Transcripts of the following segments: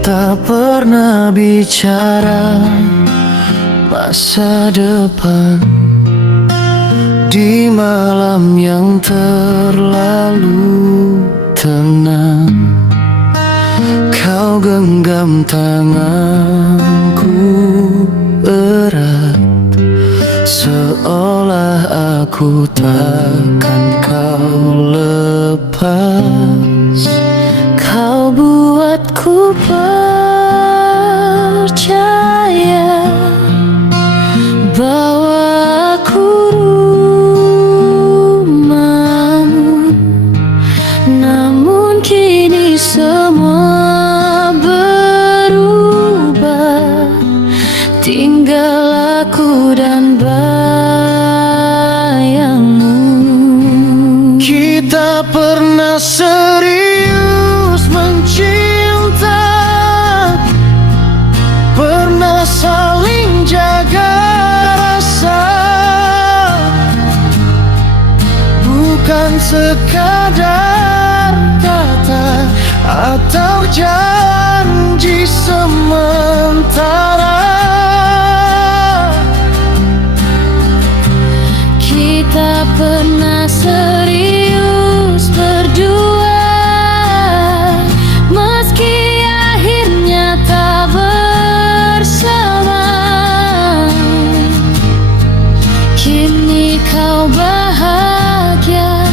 Kita pernah bicara masa depan di malam yang terlalu tenang. Kau genggam tanganku erat, seolah aku takkan kau lepas. Kau buatku percaya bahwa aku rumahmu. Namun kini semua berubah, tinggal aku dan bayangmu. Kita pernah serius mencinta, pernah saling jaga rasa, bukan sekadar kata atau janji sementara. Kita pernah serius berdua, meski akhirnya tak bersama. Kini kau bahagia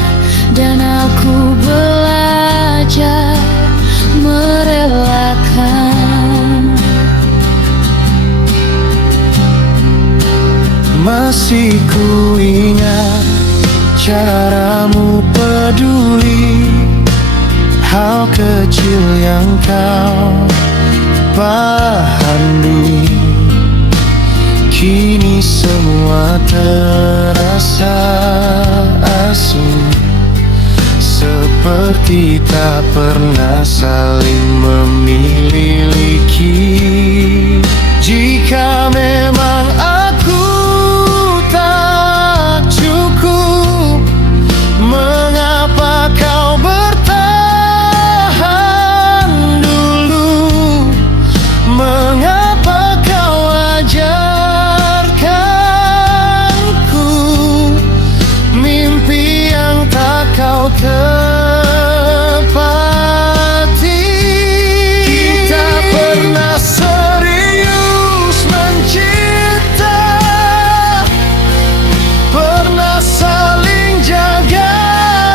dan aku belajar merelakan. Masih ku ingat caramu peduli, hal kecil yang kau pahami. Kini semua terasa asing, seperti tak pernah saling memiliki. Jika memang aku tak cukup, mengapa kau bertahan dulu? Mengapa kau ajarkanku mimpi yang tak kau tepati? Kita pernah serius mencinta, pernah saling jaga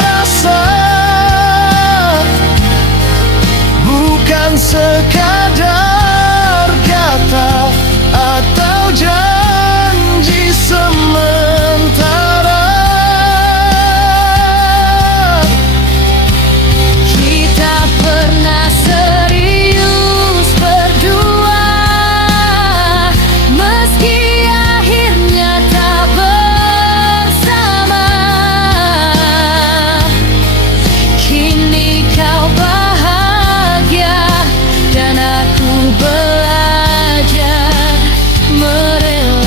rasa, bukan sekadar kata atau janji sementara. Kita pernah serius berdua, meski akhirnya tak bersama. Kini kau bahagia dan aku belajar merelakan.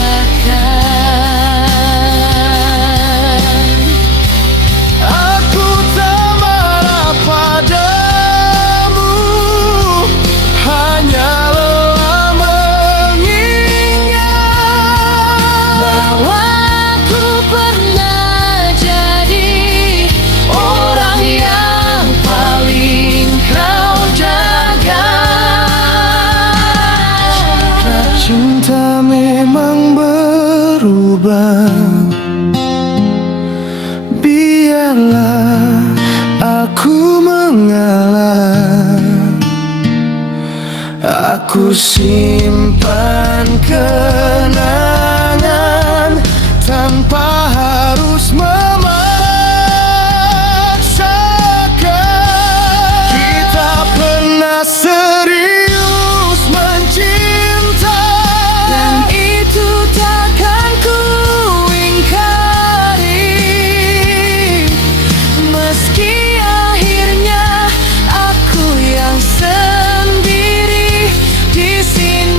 Aku tak marah padamu, hanya lelah mengingat bahwa aku pernah jadi orang yang paling kau jaga. Jika cinta memang berubah, biarlah aku mengalah. Aku simpan kenangan tanpa harus memaksakan. Kita pernah serius mencinta, dan itu takkan ku ingkari. Meski akhirnya aku yang sendiri di sini.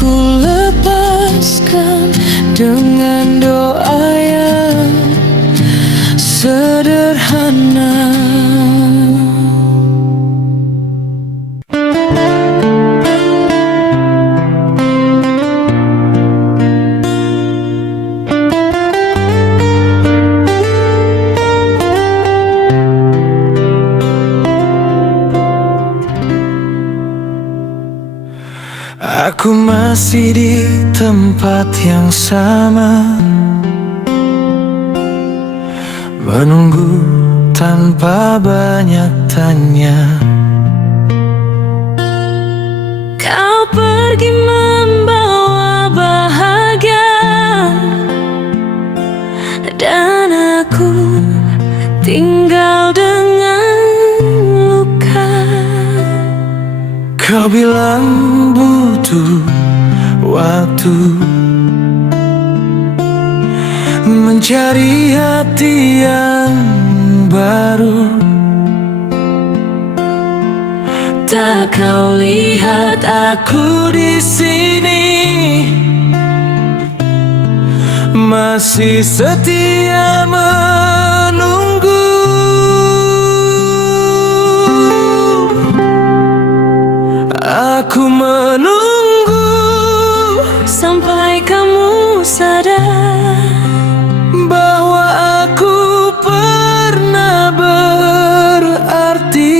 ku lepaskan dengan doa yang sederhana. Aku masih di tempat yang sama, menunggu tanpa banyak tanya. Kau pergi membawa bahagia, dan aku tinggal dengan luka. Kau bilang butuh waktu mencari hati yang baru. Tak kau lihat Aku di sini masih setia menunggu. Aku menunggu sampai kamu sadar bahwa aku pernah berarti,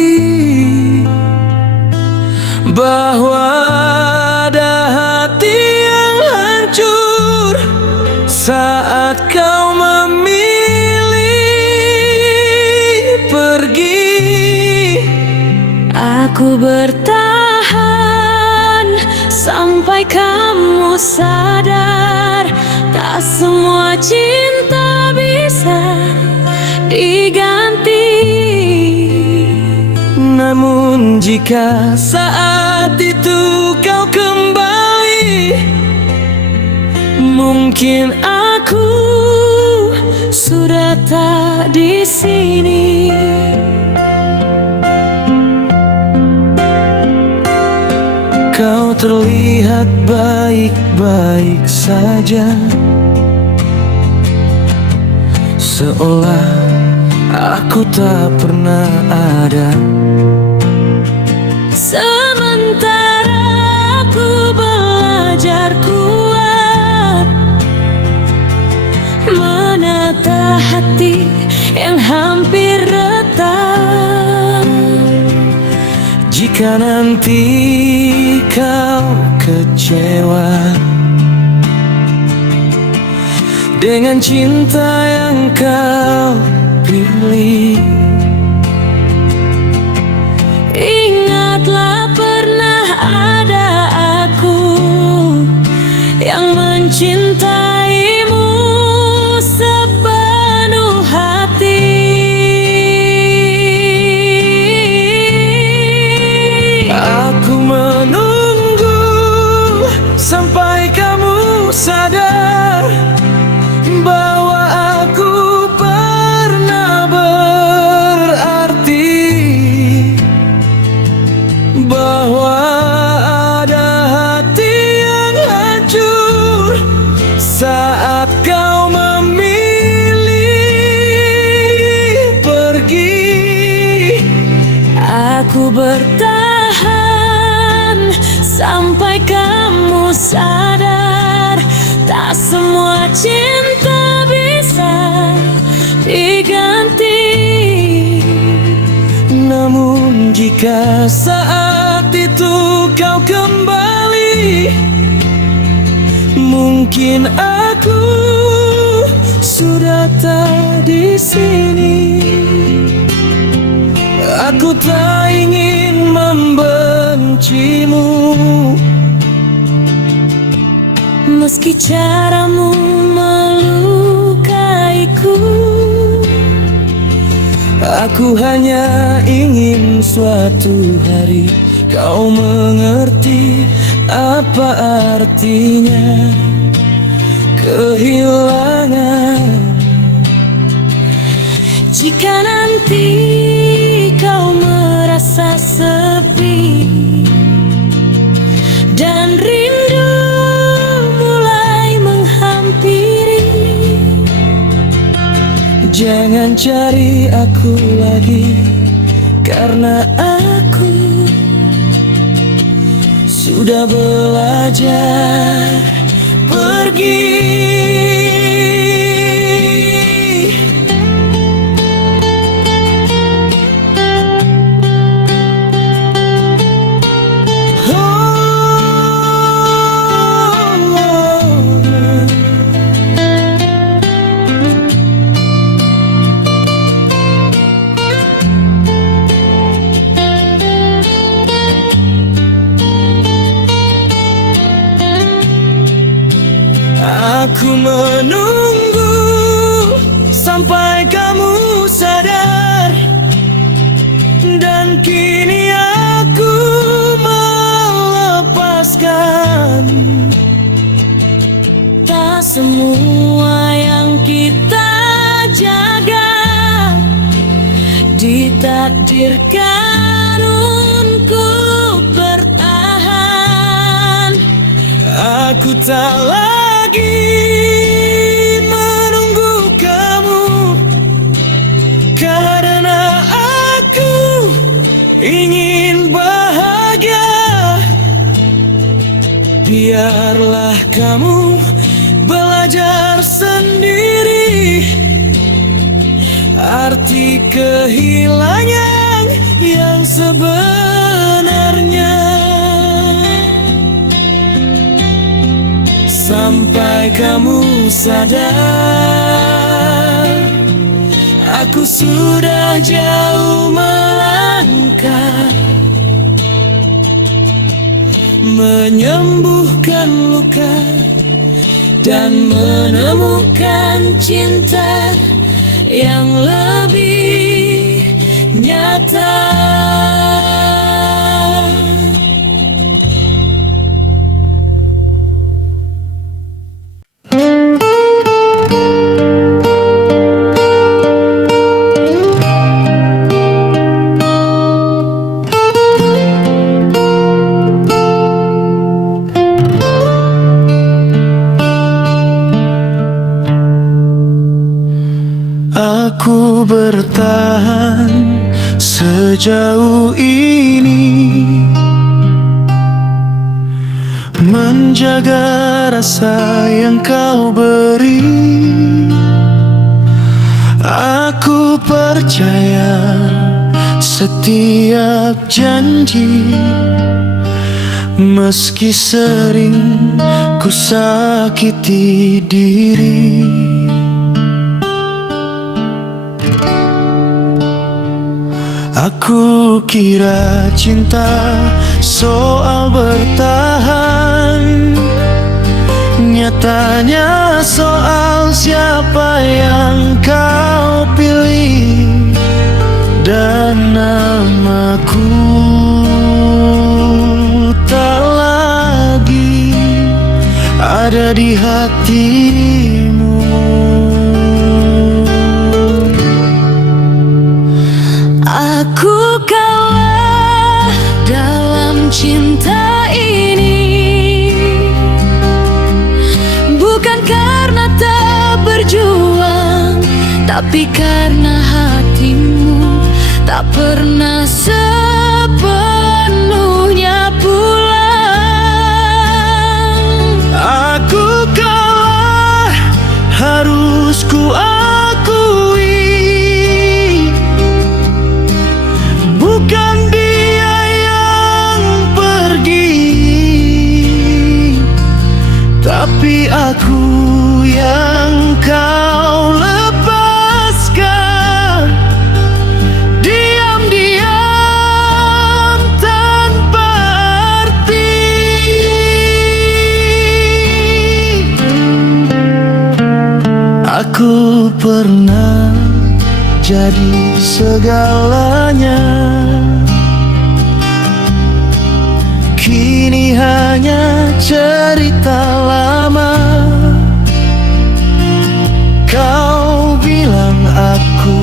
bahwa ada hati yang hancur saat kau memilih pergi. aku bertahan sampai kamu sadar, tak semua cinta bisa diganti. Namun jika saat itu kau kembali, mungkin aku sudah tak di sini. Kau terlihat baik-baik saja, seolah aku tak pernah ada. Sementara aku belajar kuat menata hati yang hampir retak. Jika nanti kau kecewa dengan cinta yang kau pilih, ingatlah pernah ada aku yang mencintaimu sepenuh hati. aku menunggu sampai kamu sadar bahwa aku pernah berarti, bahwa ada hati yang hancur saat kau memilih pergi. Aku bertahan sampai kamu sadar, tak semua cinta bisa diganti. Namun jika saat itu kau kembali, mungkin aku sudah tak di sini. Aku tak ingin membencimu, meski caramu melukaiku. Aku hanya ingin suatu hari kau mengerti apa artinya kehilangan. Jika nanti kau merasa sepi dan rindu mencari aku lagi, karena aku sudah belajar pergi. Aku menunggu sampai kamu sadar, dan kini aku melepaskan. Tak semua yang kita jaga ditakdirkan untuk bertahan. Aku tak lagi menunggu kamu, karena aku ingin bahagia. Biarlah kamu belajar sendiri arti kehilangan yang sebenarnya. Sampai kamu sadar, aku sudah jauh melangkah, menyembuhkan luka dan menemukan cinta yang lebih nyata. Aku bertahan sejauh ini, menjaga rasa yang kau beri. Aku percaya setiap janji, meski sering ku sakiti diri. Aku kira cinta soal bertahan, nyatanya soal siapa yang kau pilih. Dan namaku tak lagi ada di hatimu. Aku kalah dalam cinta ini, bukan karena tak berjuang, tapi karena hatimu tak pernah sepenuhnya pulang. Aku kalah, harus ku akui, bukan dia yang pergi, tapi aku yang kau lepaskan diam-diam tanpa arti. Aku pernah jadi segalanya, kini hanya cerita lama. Kau bilang aku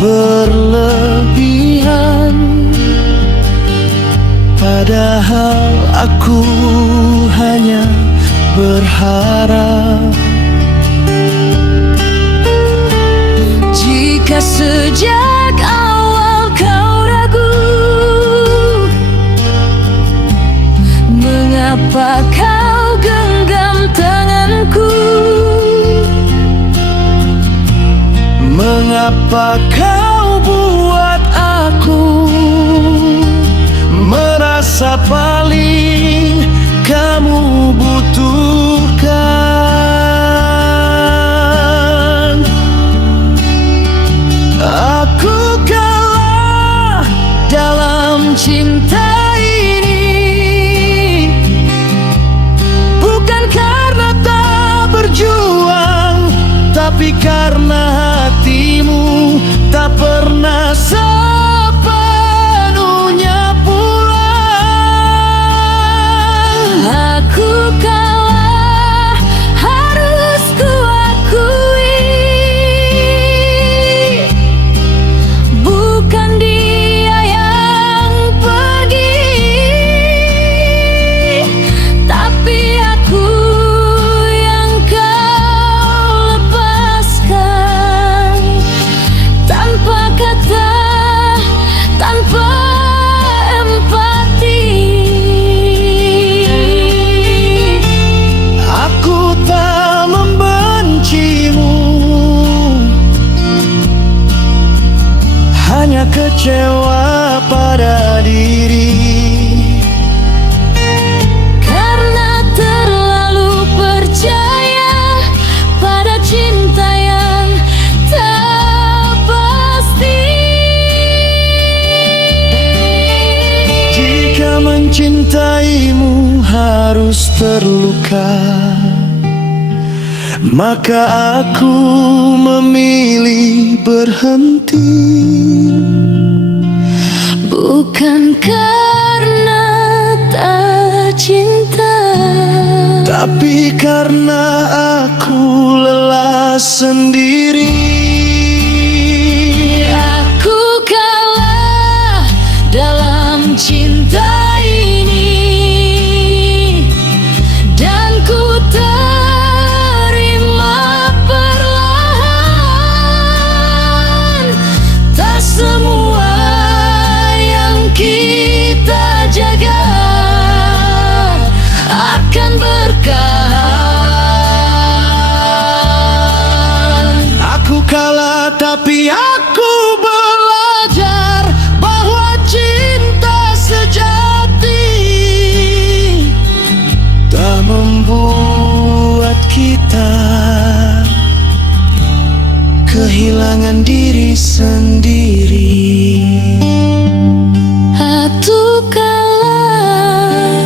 berlebihan, padahal aku hanya berharap. Jika Jika sejak awal kau ragu, mengapa kau genggam tanganku? Mengapa kau buat aku merasa paling kamu butuhkan? Aku kalah dalam cinta ini, bukan karena tak berjuang, tapi karena hatimu tak pernah sepenuhnya pulang. Aku kalah, harus ku akui, bukan dia yang pergi, tapi aku yang kau lepaskan. Tanpa kata, tanpa empati. Aku tak membencimu, hanya kecewa pada diri. Karena terlalu percaya pada cinta yang tak pasti. Jika mencintaimu harus terluka, maka aku memilih berhenti. Bukan karena tak cinta, Tapi karena aku lelah sendiri. aku kalah dalam cinta ini, dan ku terima perlahan. Tak semua yang kita jaga akan berkahan. Aku kalah tapi aku belajar bahwa cinta sejati tak membuat kita kehilangan diri sendiri. Aku kalah,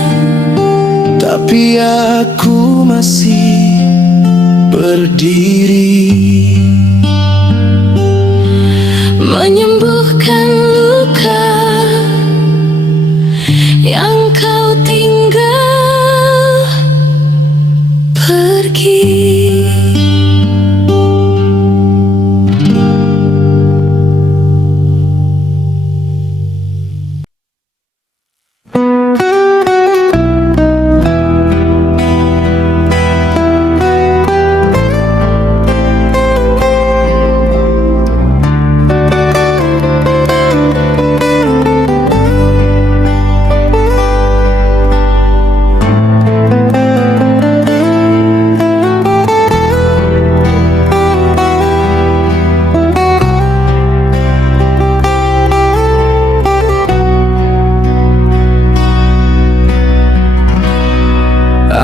Tapi aku masih berdiri, menyembuhkan luka yang kau tinggal pergi.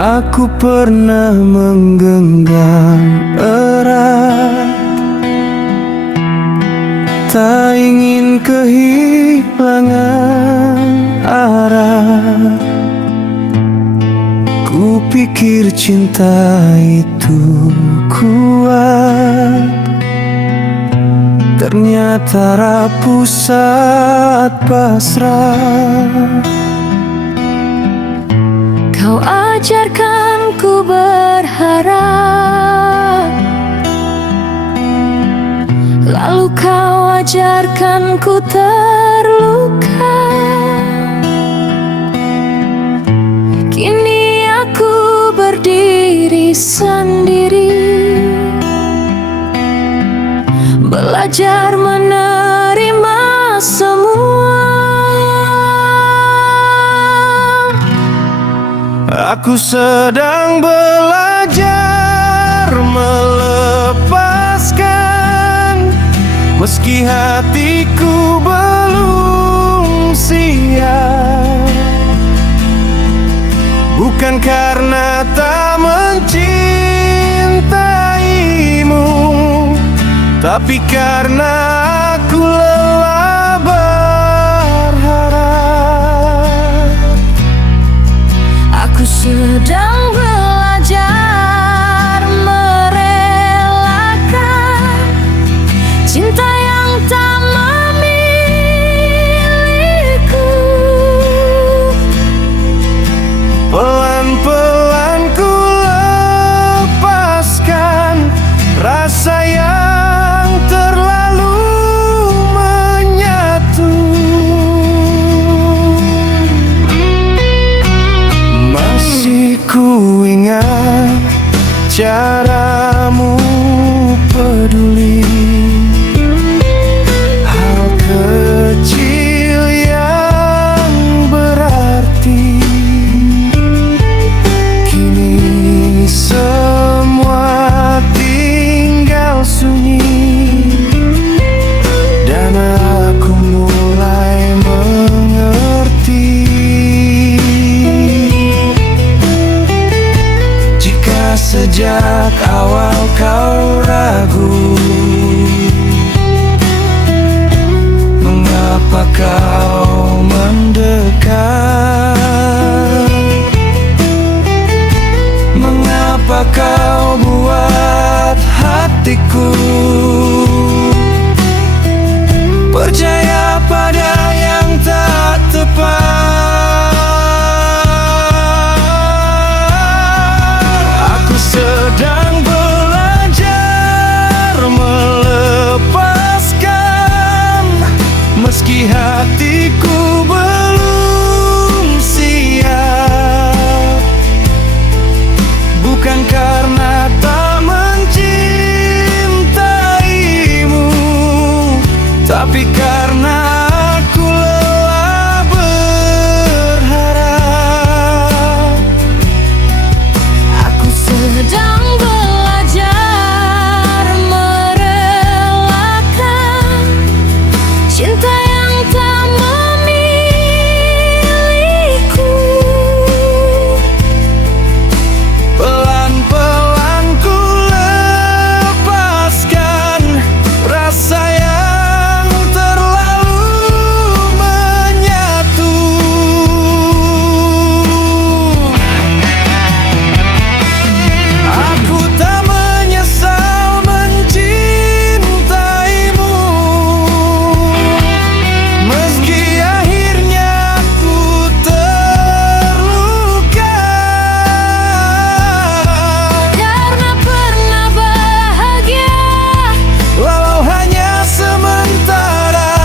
aku pernah menggenggam erat, tak ingin kehilangan arah. Ku pikir cinta itu kuat, ternyata rapuh saat pasrah. Kau ajarkan ku berharap, lalu kau ajarkan ku terluka. Kini aku berdiri sendiri, belajar belajar menerima semua. Aku sedang belajar melepaskan, meski hatiku belum siap. Bukan karena tak mencintaimu, tapi karena aku lelah berharap. Aku sedang belajar merelakan cinta yang tak memiliku. Pelan-pelan ku lepaskan rasa yang terlalu menyatu. Masih ku ingat caramu peduli, hal kecil yang berarti. Kini semua tinggal sunyi, dan aku mulai mengerti. Jika sejak awal kau ragu, mengapa kau mendekat? Mengapa kau buat hatiku percaya pada yang tak tepat? Aku sedang belajar melepaskan, meski hatiku belum siap. Bukan karena tak mencintaimu, tapi karena aku lelah berharap. Aku sedang belajar merelakan cinta yang tak memiliku. Pelan-pelan ku lepaskan rasa yang terlalu menyatu. Aku tak menyesal mencintaimu, meski akhirnya aku terluka. Karena pernah bahagia, Walau hanya sementara,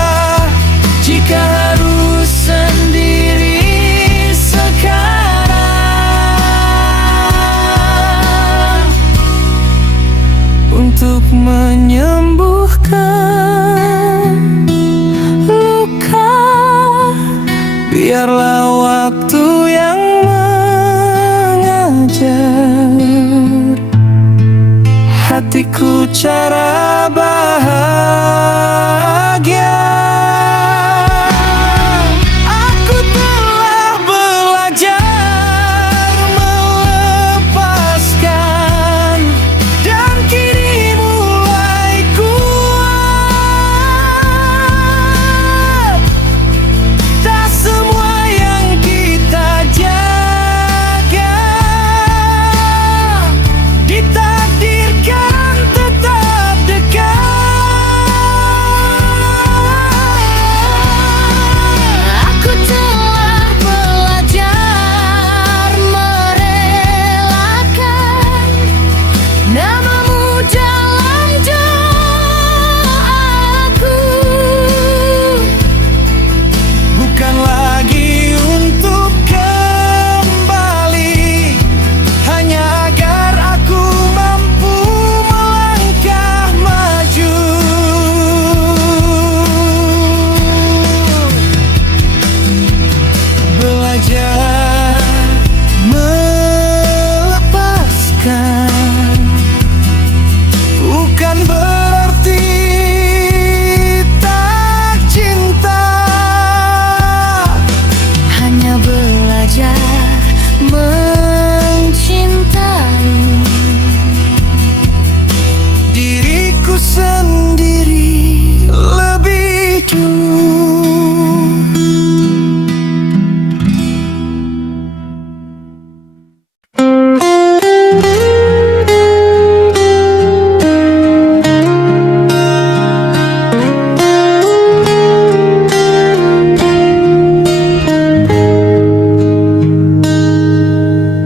jika harus sendiri sekarang. Untuk menyembuhkan luka, biarlah waktu yang mengajar hatiku cara bahagia. Aku telah belajar melepaskan, dan kini mulai kuat. Tak semua yang kita jaga ditakdirkan tetap dekat.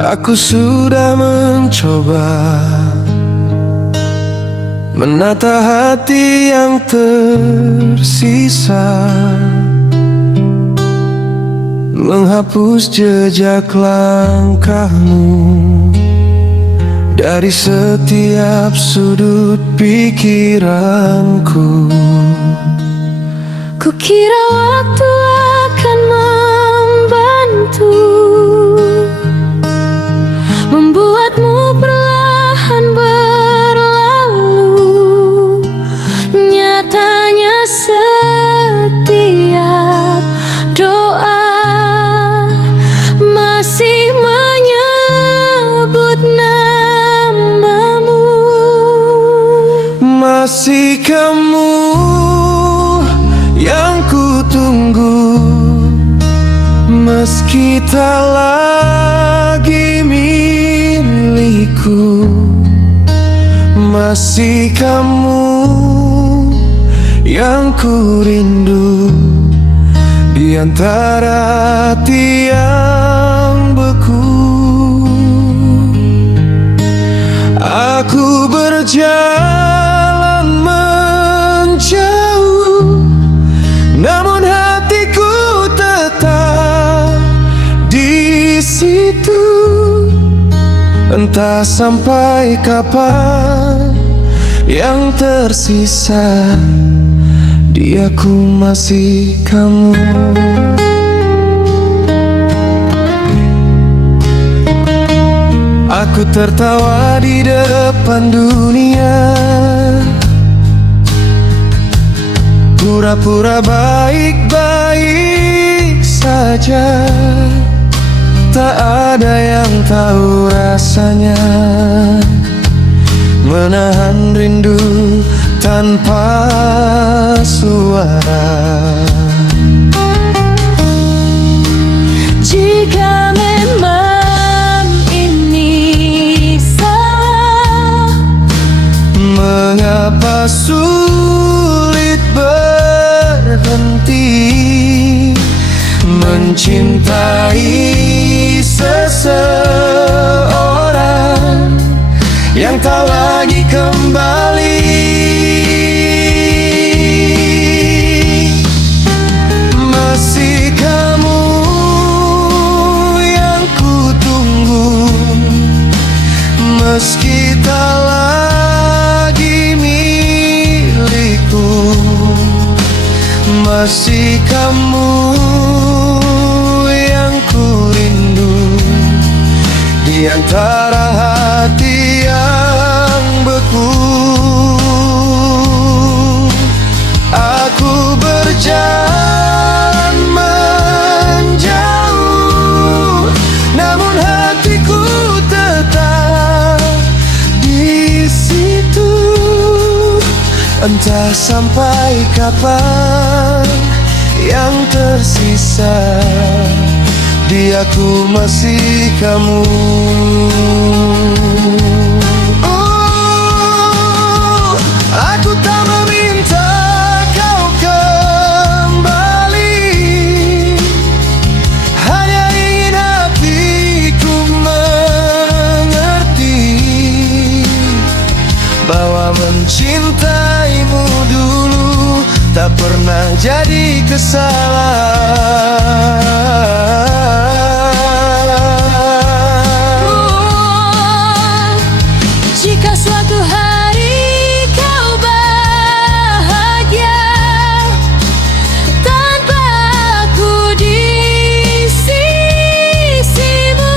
Aku sudah mencoba menata hati yang tersisa, menghapus jejak langkahmu dari setiap sudut pikiranku. Kukira waktu akan membantu, membuatmu perlahan berlalu. Nyatanya setiap doa masih menyebut namamu. Masih kamu yang ku tunggu, meski tak lagi milikku. Masih kamu yang ku rindu, di antara hati yang beku. Aku berjalan menjauh, namun hatiku tetap di situ. Entah sampai kapan yang tersisa, di aku masih kamu. Aku tertawa di depan dunia, pura-pura baik-baik saja. Tak ada yang tahu rasanya menahan rindu tanpa suara. Jika memang ini salah, mengapa sulit berhenti mencintai seseorang yang tak lagi kembali? Masih kamu yang ku tunggu, meski tak lagi milikku. Masih kamu yang ku rindu, di antara hati yang beku. Aku berjalan menjauh, namun hatiku tetap di situ. Entah sampai kapan yang tersisa, di aku masih kamu. Aku tak meminta kau kembali, hanya ingin hatiku mengerti bahwa mencintaimu dulu tak pernah jadi kesalahan. jika suatu hari kau bahagia tanpa aku di sisimu,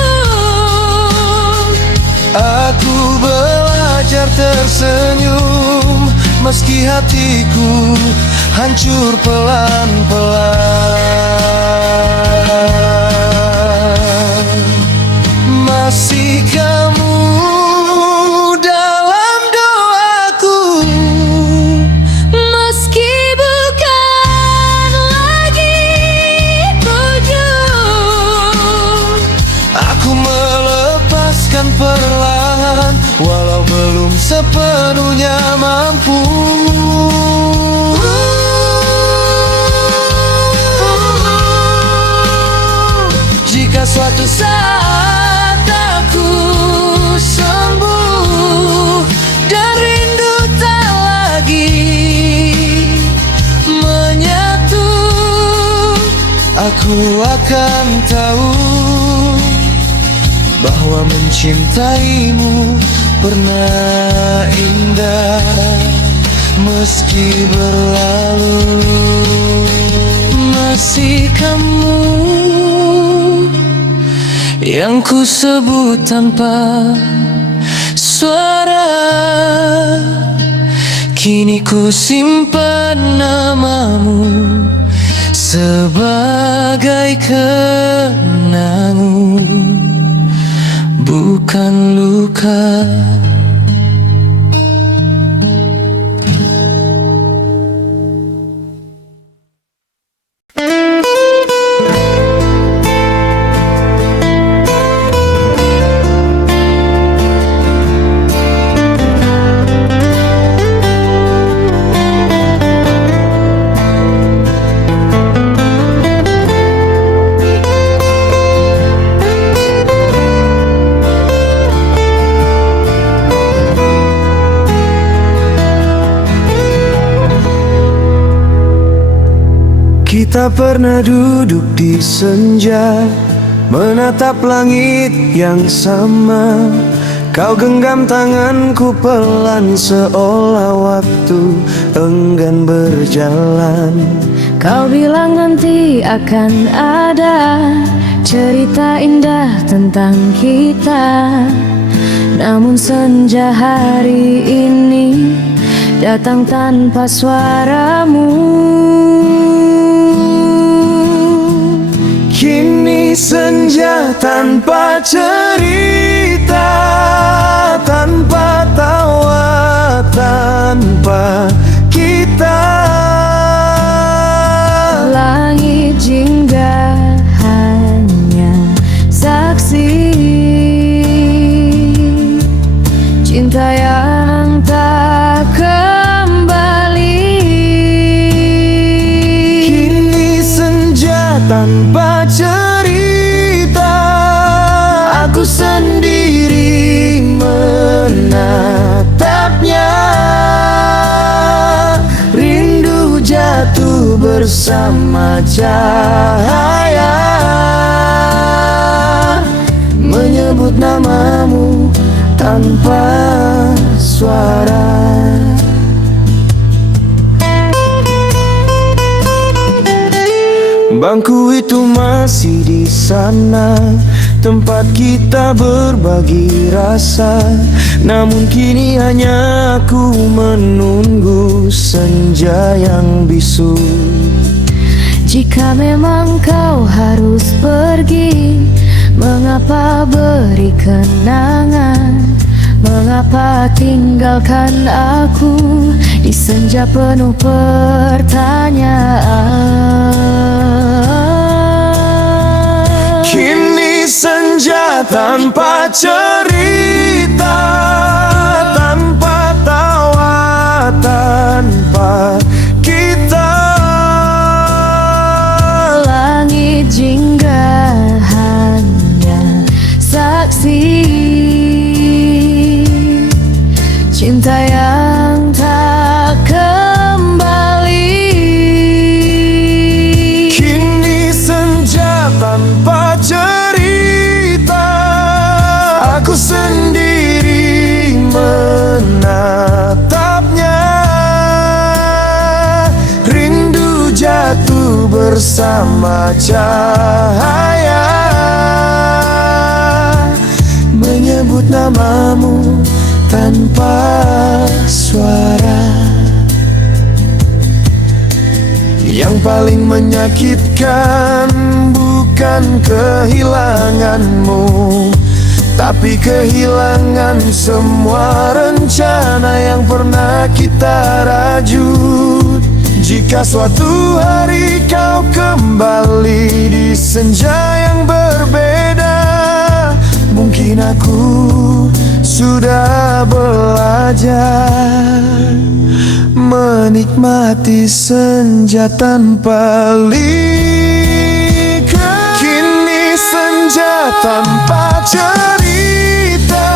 aku belajar tersenyum meski hatiku hancur pelan-pelan. Masih kamu dalam doaku, meski bukan lagi wujud. aku melepaskan perlahan, walau belum sepenuhnya mampu. Jika suatu saat aku aku akan tahu bahwa mencintaimu pernah indah meski berlalu. Masih kamu yang ku sebut tanpa suara, kini ku simpan namamu sebagai kenangan, bukan luka. Kita pernah duduk di senja, menatap langit yang sama. Kau genggam tanganku pelan seolah waktu enggan berjalan. Kau bilang nanti akan ada cerita indah tentang kita. Namun senja hari ini datang tanpa suaramu. Kini senja tanpa cerita, tanpa tawa, tanpa kita. Langit jingga hanya saksi cinta yang tak kembali. Kini senja tanpa cerita, aku sendiri menatapnya. Rindu jatuh bersama cahaya, menyebut namamu tanpa suara. Bangku itu masih di sana, tempat kita berbagi rasa. Namun kini hanya aku menunggu senja yang bisu. Jika memang kau harus pergi, mengapa beri kenangan? Mengapa tinggalkan aku di senja penuh pertanyaan? Kini senja tanpa cerita, tanpa tawa, tanpa kita. Langit jingga hanya saksi cinta yang tak kembali. Kini senja tanpa cerita, aku sendiri menatapnya. Rindu jatuh bersama cahaya, menyebut namamu tanpa suara. Yang paling menyakitkan bukan kehilanganmu, tapi kehilangan semua rencana yang pernah kita rajut. Jika suatu hari kau kembali di senja yang berbeda, mungkin aku sudah belajar menikmati senja tanpa lika. Kini senja tanpa cerita,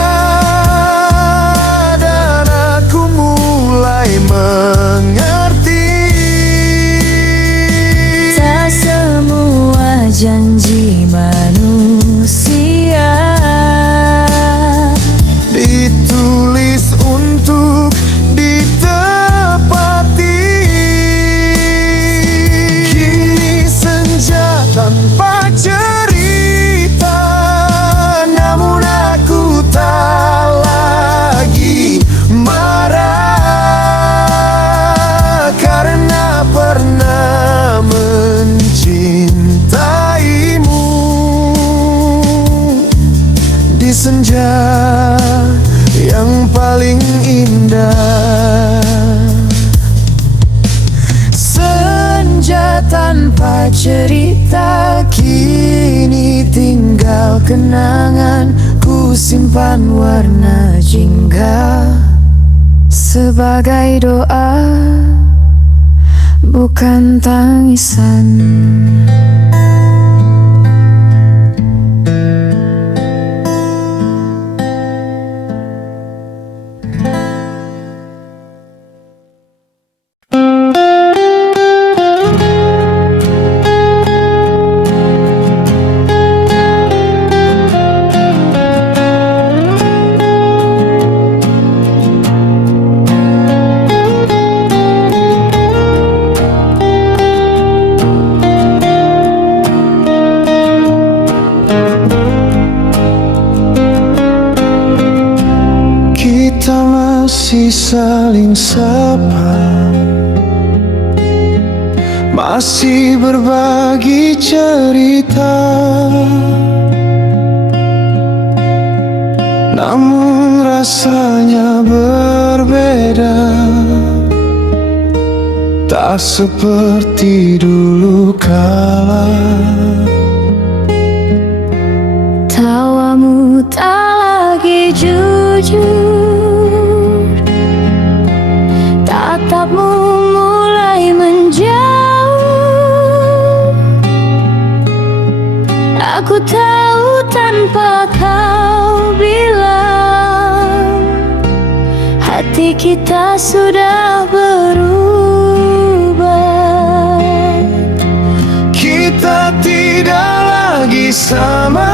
dan aku mulai mengerti. Tak semua bagi manusia. Ditulis untuk ditepati. Kini senja tanpa cerita, namun aku tak lagi marah karena pernah mencintaimu. Di senja yang paling indah, Senja tanpa cerita, kini tinggal kenangan. Ku simpan warna jingga sebagai doa, bukan tangisan. kita masih saling sapa, masih berbagi cerita. Namun rasanya berbeda, tak seperti dulu kala. Tawamu tak lagi jujur, tatapmu mulai menjauh. Aku tahu tanpa kau bilang, hati kita sudah berubah. Kita tidak lagi sama,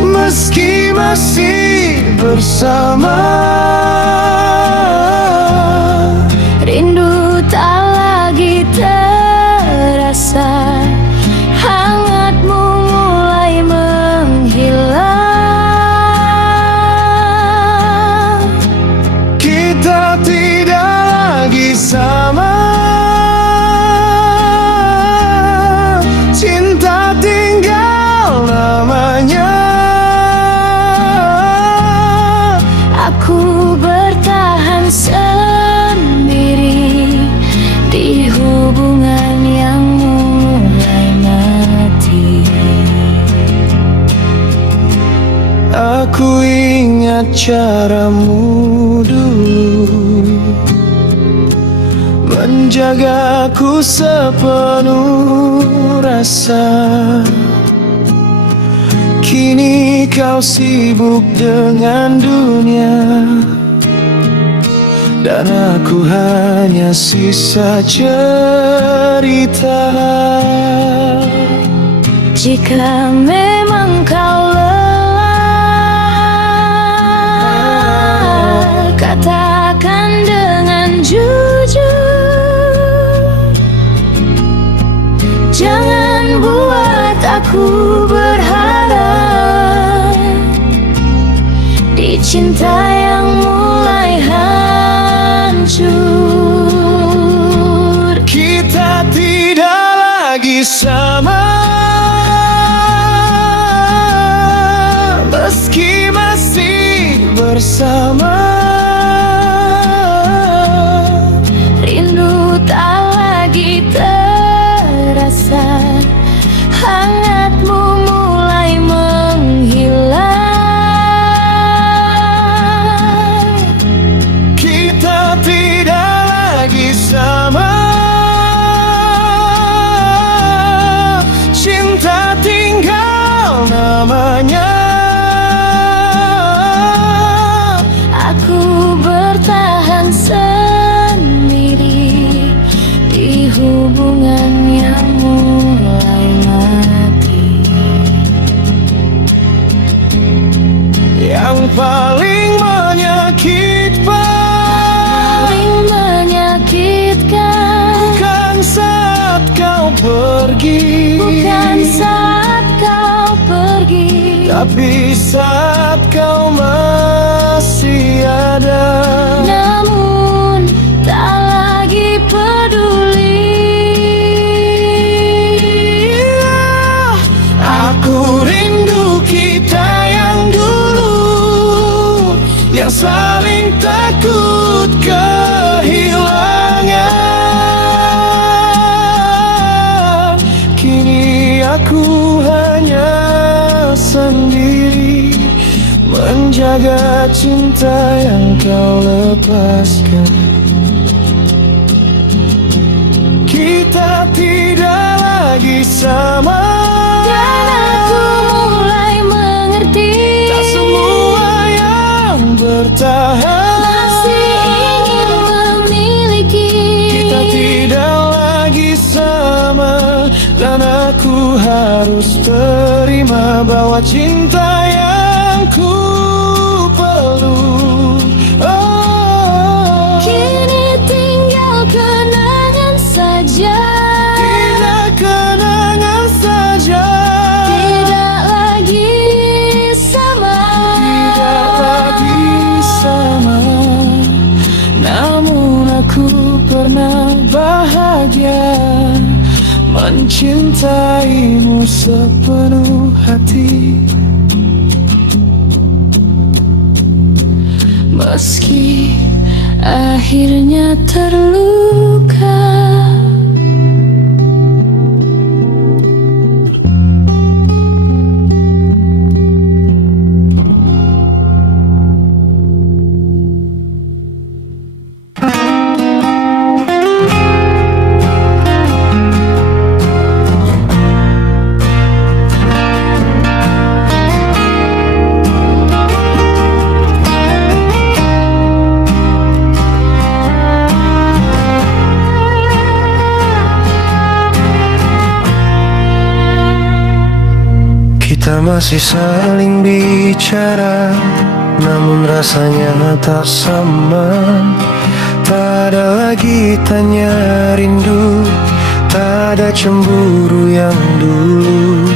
meski masih bersama. Rindu tak lagi terasa, hangatmu mulai menghilang. Kita tidak lagi sama, cinta tinggal namanya. Aku bertahan sendiri di hubungan yang mulai mati. Aku ingat caramu dulu, menjagaku sepenuh rasa. Kini kau sibuk dengan dunia, dan aku hanya sisa cerita. Jika memang kau lelah, katakan dengan jujur. Jangan buat aku berharap di cinta yang mulai hancur. Kita tidak lagi sama, meski masih bersama. Rindu tak lagi terasa, hangatmu mulai menghilang. Kita tidak lagi sama, pergi. Bukan saat kau pergi, tapi saat kau masih ada. namun tak lagi peduli. Aku rindu kita yang dulu, yang saling takut kehilangan. Kini aku hanya sendiri, menjaga cinta yang kau lepaskan. Kita tidak lagi sama. Dan aku mulai mengerti, Tak semua yang bertahan. masih ingin memiliki. Kita tidak lagi sama, dan aku harus terima bahwa cinta yang ku peluk, Kini tinggal kenangan saja, tidak kenangan saja. tidak lagi sama. Tidak lagi sama, namun aku pernah bahagia mencintaimu sepenuh hati. Meski akhirnya terluka. Kita masih saling bicara, namun rasanya tak sama. Tak ada lagi tanya rindu, tak ada cemburu yang dulu.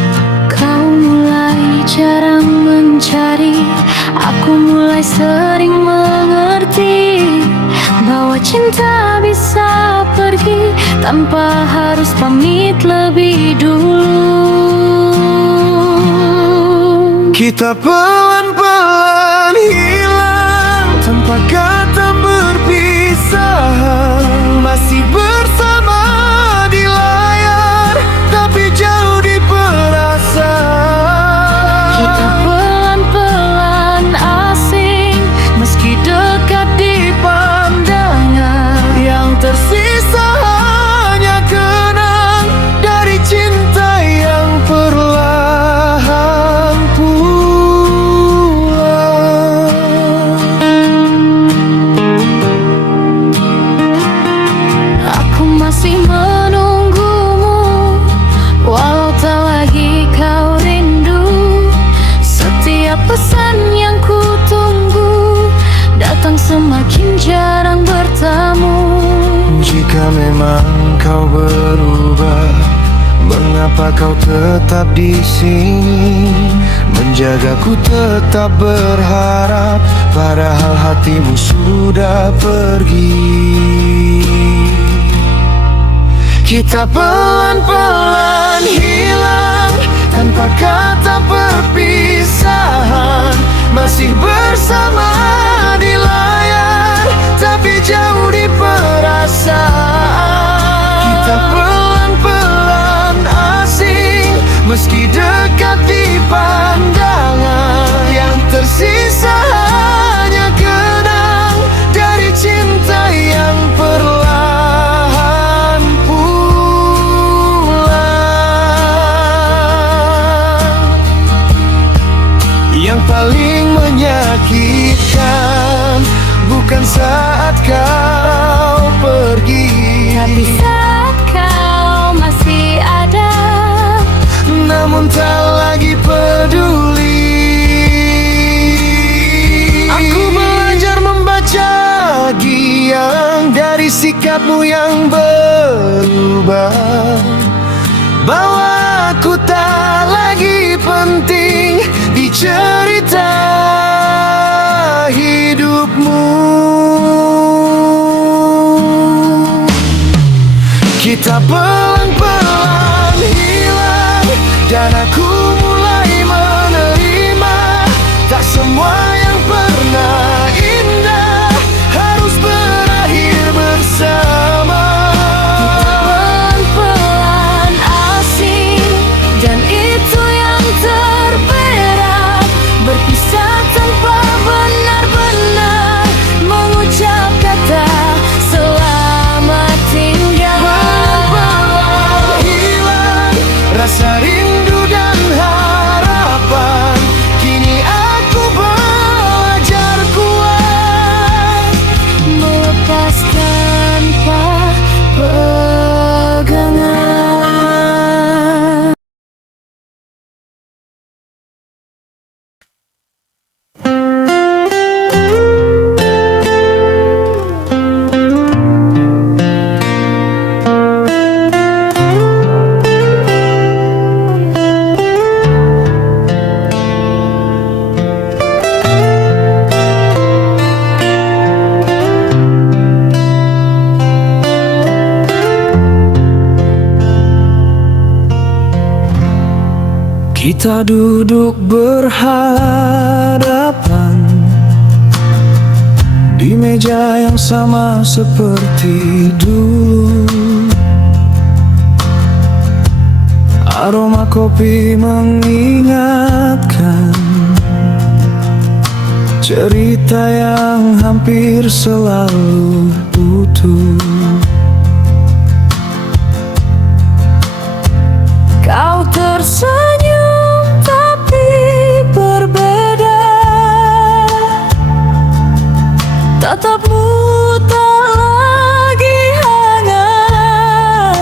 Kau mulai jarang mencari, aku mulai sering mengerti bahwa cinta bisa pergi tanpa harus pamit lebih dulu. Kita pelan-pelan hilang tanpa kata berpisahan. Masih bersama di layar, tapi jauh di perasaan. Kita pelan-pelan asing, meski dekat di pandangan. Yang tersisa hanya kenang dari cinta yang perlahan pulang. Aku masih menunggumu, walau tak lagi kau rindu. Setiap pesan yang ku tunggu datang semakin jarang bertemu. Jika memang kau berubah, mengapa kau tetap di sini? Menjagaku tetap berharap, padahal hatimu sudah pergi. Kita pelan-pelan hilang tanpa kata perpisahan. Masih bersama di layar, tapi jauh di perasaan. Kita pelan-pelan asing, meski dekat di pandangan. Yang tersisa hanya kenang dari cinta yang perlahan pulang. Yang paling menyakitkan bukan saat kau pergi, Tapi saat kau masih ada, namun tak lagi peduli. Aku belajar membaca giang dari sikapmu yang berubah. bahwa aku tak lagi penting di cerita hidupmu. Kita pelan-pelan hilang dan aku mulai menerima tak semua yang pernah indah harus berakhir bersama. Pelan-pelan asing dan itu yang terberat, berpisah tanpa benar-benar mengucap kata selamat tinggal. Pelan-pelan hilang rasa rindu dan harapan. Kini aku belajar kuat Melepas tanpa pegangan. Kita duduk berhadapan di meja yang sama seperti dulu. Aroma kopi mengingatkan cerita yang hampir selalu utuh. Kau tersenyum tapi berbeda, tatapmu tak lagi hangat.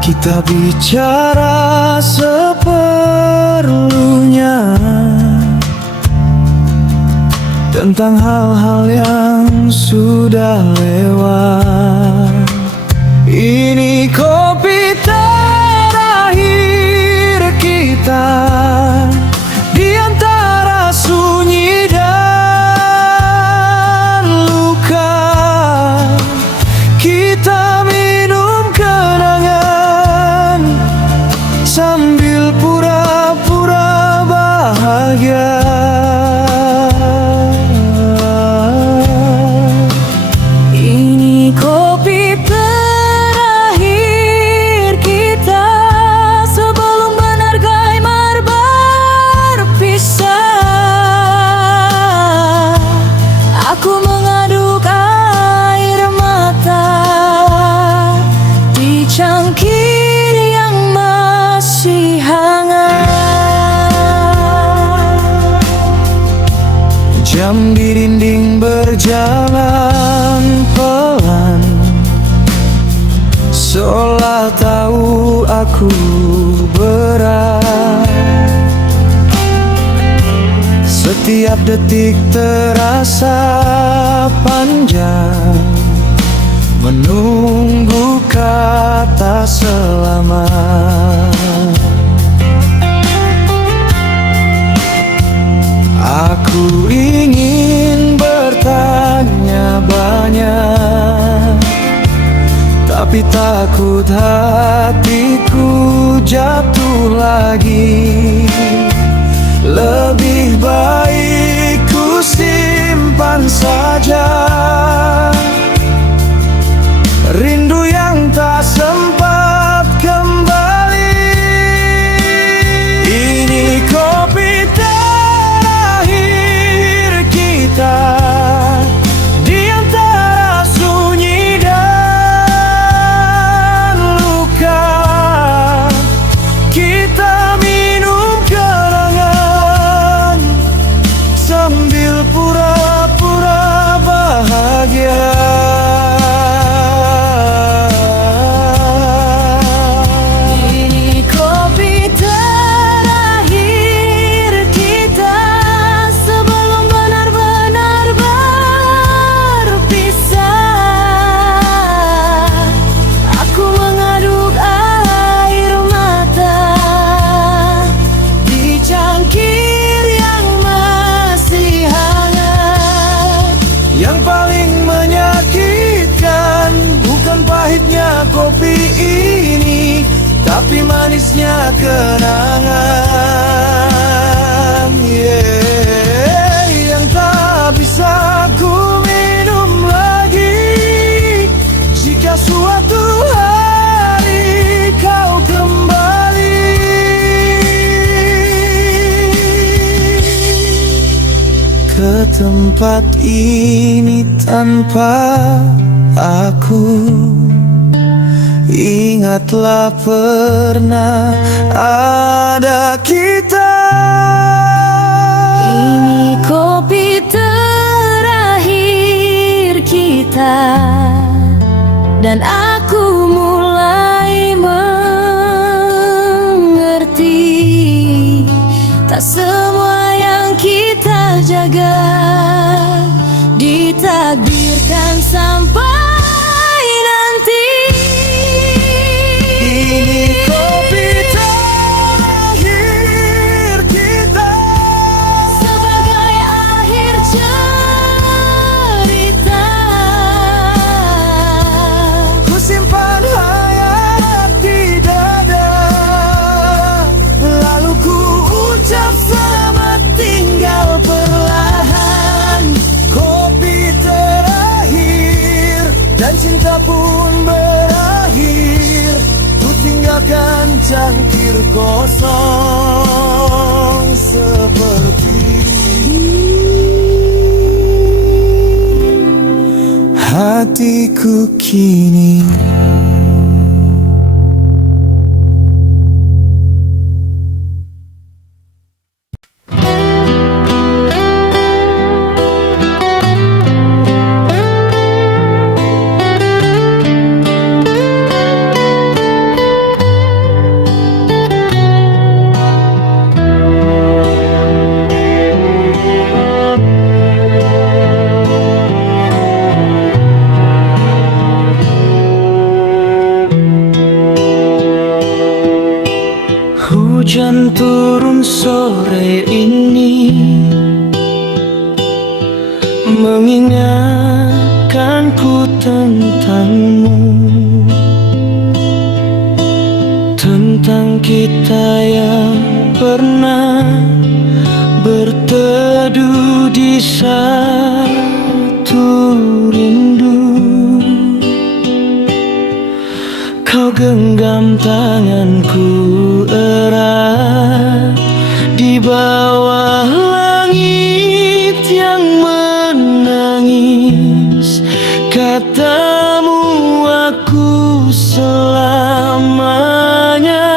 Kita bicara seperlunya tentang hal-hal yang sudah lewat. Ini kopi terakhir kita di antara sunyi dan luka. Kita minum kenangan sambil pura-pura bahagia. Ini kopi terakhir kita sebelum benar Gaimar berpisah. Aku mengaduk air mata di cangkir yang masih hangat. Jam di dinding berjalan pelan, seolah tahu aku berat. Setiap detik terasa panjang, menunggu kata selamat. Aku ingin bertanya banyak, tapi takut hatiku jatuh lagi. Lebih baik ku simpan saja rindu yang tak sempat kembali. Ini kopi terakhir kita di antara sunyi dan luka. Kita minum kenangan sambil pura-pura bahagia. manisnya kenangan, yang tak bisa ku minum lagi jika suatu hari kau kembali ke tempat ini tanpa aku. Ingatlah pernah ada kita. Ini kopi terakhir kita, dan aku mulai mengerti tak semua yang kita jaga ditakdirkan sampai nanti. Ini kopi terakhir kita, sebagai akhir cerita. ku simpan hayat di dada, lalu ku ucap selamat tinggal perlahan. Kopi terakhir dan cinta pun berakhir, ku tinggalkan cangkir kosong seperti hatiku kini. Hujan turun sore ini, mengingatkanku tentangmu, tentang kita yang pernah berteduh di satu rindu. Kau genggam tanganku erat di bawah langit yang menangis. Katamu aku selamanya,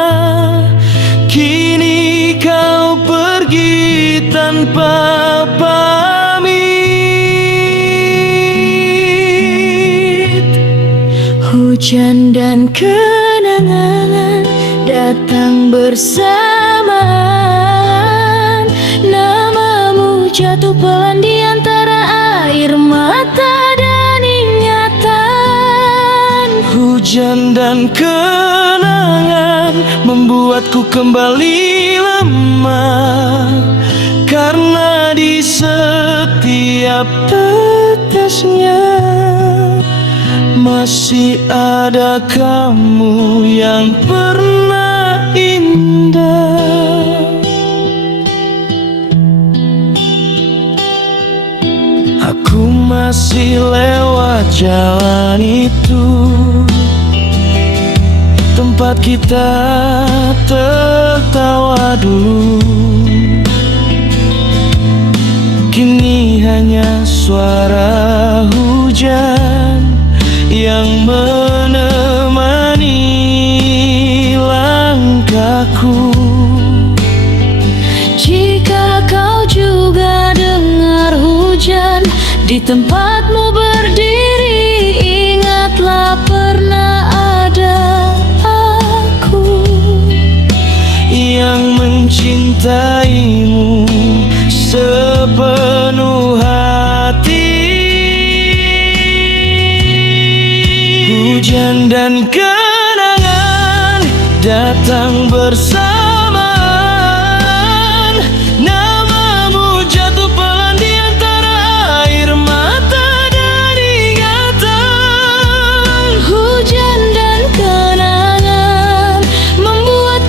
kini kau pergi tanpa pamit. Hujan dan kenangan datang bersamaan. Namamu jatuh pelan di antara air mata dan ingatan. Hujan dan kenangan membuatku kembali lemah, karena di setiap tetesnya masih ada kamu yang pernah indah. Aku masih lewat jalan itu, tempat kita tertawa dulu. Kini hanya suara hujan yang menemani langkahku. Jika kau juga dengar hujan di tempatmu berdiri, ingatlah pernah ada aku yang mencintaimu sepenuh hati. Hujan dan kenangan datang bersamaan. Namamu jatuh pelan di antara air mata dan ingatan. Hujan dan kenangan membuatku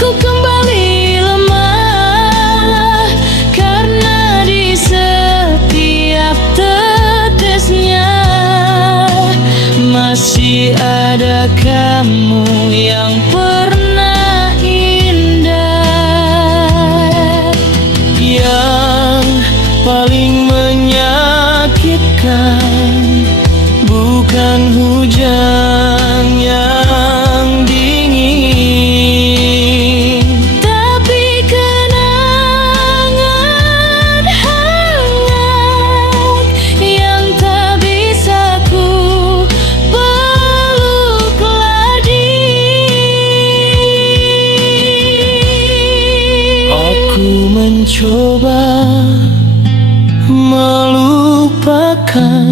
mencoba melupakan,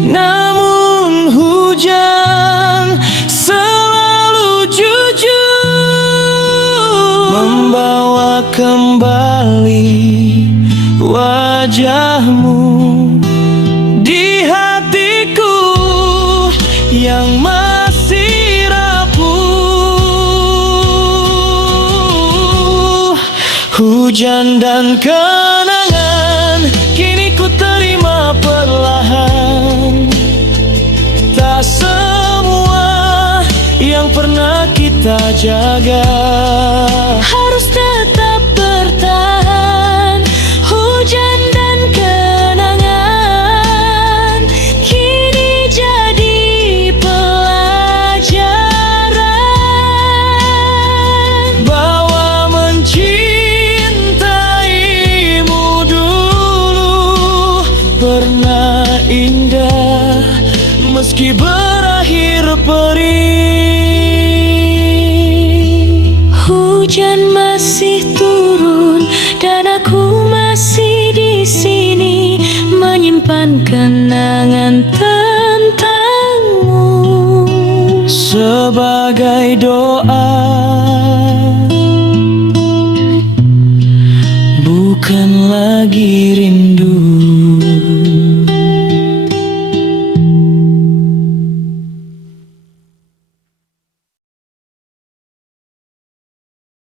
namun hujan selalu jujur membawa kembali wajahmu di hatiku yang masih rapuh. Hujan dan kenangan kini ku terima perlahan. Tak semua yang pernah kita jaga harus tetap bertahan. Hujan dan kenangan kini jadi pelajaran bahwa mencintaimu dulu pernah indah, meski berakhir perih. Hujan masih turun dan aku masih di sini menyimpan kenangan tentangmu Sebagai doa